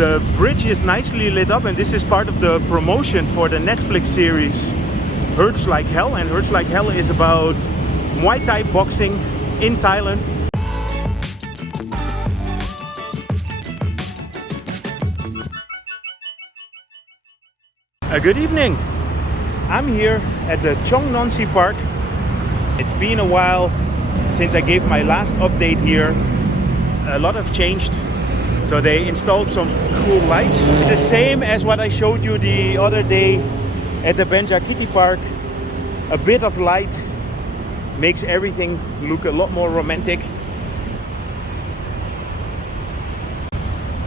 The bridge is nicely lit up, and this is part of the promotion for the Netflix series Hurts Like Hell. And Hurts Like Hell is about Muay Thai boxing in Thailand. Good evening. I'm here at the Chong Nonsi Park. It's been a while since I gave my last update here. A lot have changed. So they installed some cool lights. The same as what I showed you the other day at the Bangkok Park. A bit of light makes everything look a lot more romantic.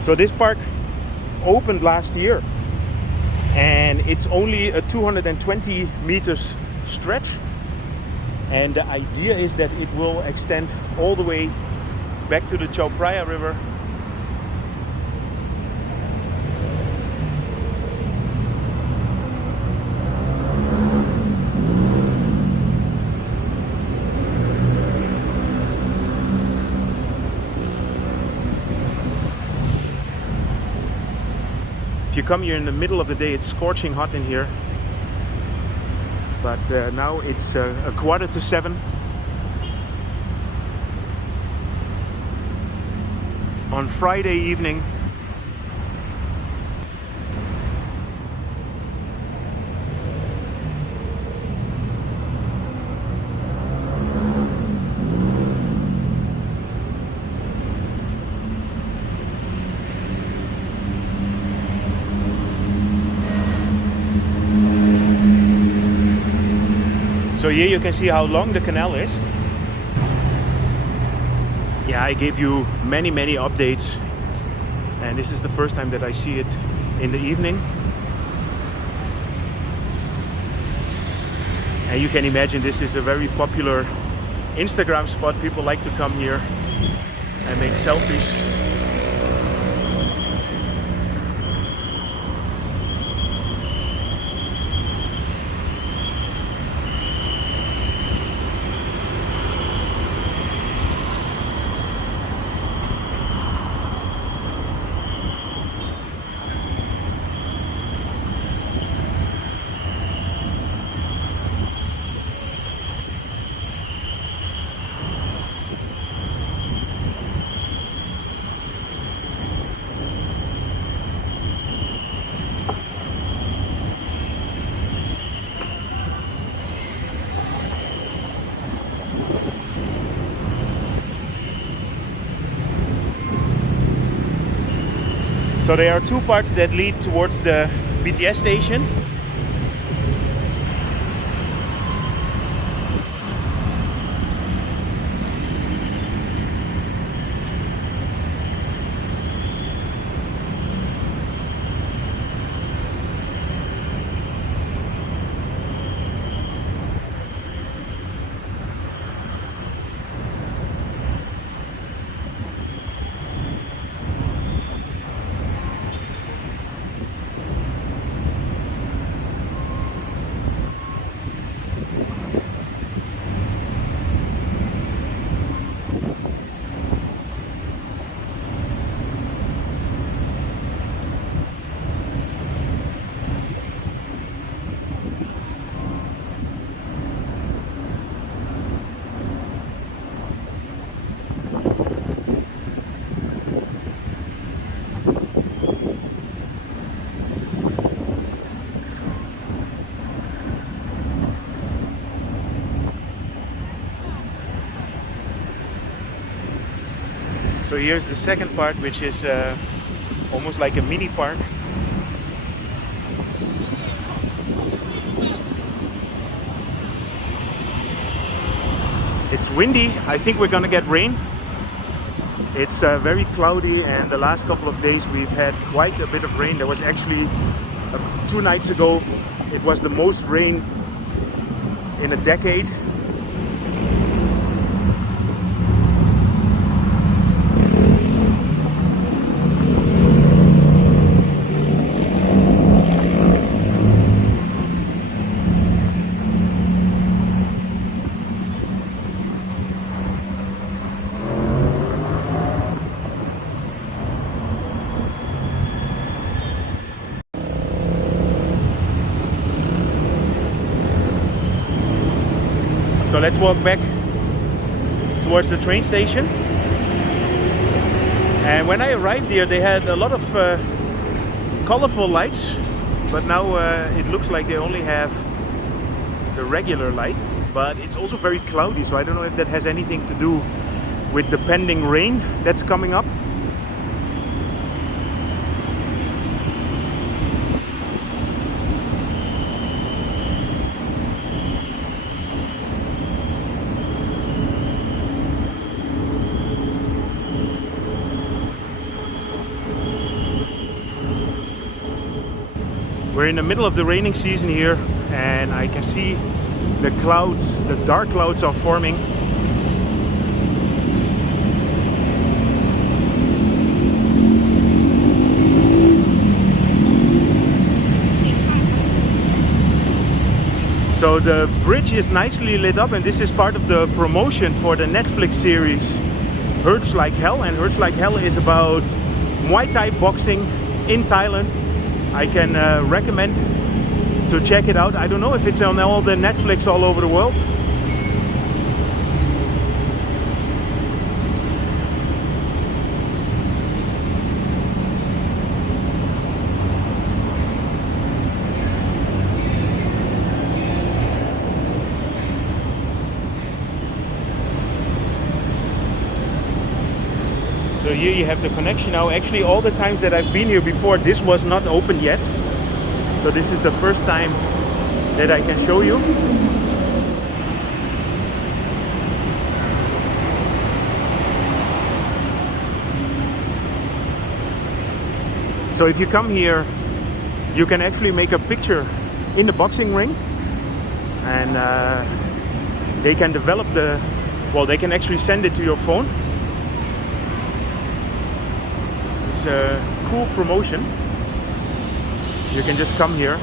So this park opened last year, and it's only a 220 meters stretch. And the idea is that it will extend all the way back to the Chao Phraya River. If you come here in the middle of the day, it's scorching hot in here. But now it's a 6:45 on Friday evening. So here you can see how long the canal is. Yeah, I gave you many updates, and this is the first time that I see it in the evening. And you can imagine this is a very popular Instagram spot. People like to come here and make selfies. So there are two parts that lead towards the BTS station. So here's the second part, which is almost like a mini park. It's windy. I think we're gonna get rain. It's very cloudy, and the last couple of days we've had quite a bit of rain. There was actually 2 nights ago, it was the most rain in a decade. let's walk back towards the train station. And when I arrived here, they had a lot of colorful lights, but now it looks like they only have the regular light. But it's also very cloudy, so I don't know if that has anything to do with the pending rain that's coming up. We're in the middle of the raining season here, and I can see the clouds, the dark clouds are forming. So the bridge is nicely lit up, and this is part of the promotion for the Netflix series Hurts Like Hell. And Hurts Like Hell is about Muay Thai boxing in Thailand. I can recommend to check it out. I don't know if it's on all the Netflix all over the world. So here you have the connection now. Actually, all the times that I've been here before, this was not open yet. So this is the first time that I can show you. So if you come here, you can actually make a picture in the boxing ring, and they can develop they can actually send it to your phone. It's a cool promotion. You can just come here.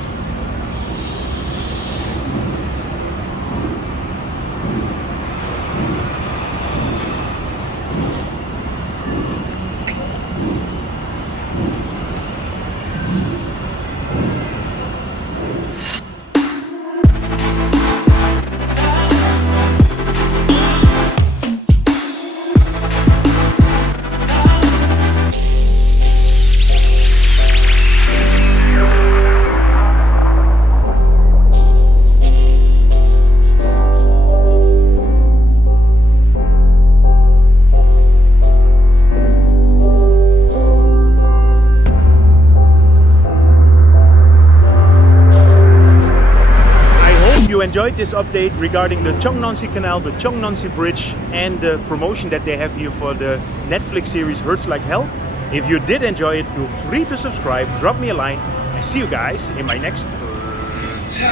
Enjoyed this update regarding the Chong Nonsi Canal, the Chong Nonsi Bridge, and the promotion that they have here for the Netflix series Hurts Like Hell. If you did enjoy it, feel free to subscribe, drop me a line, and see you guys in my next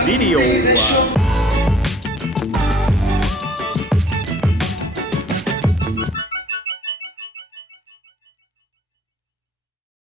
video.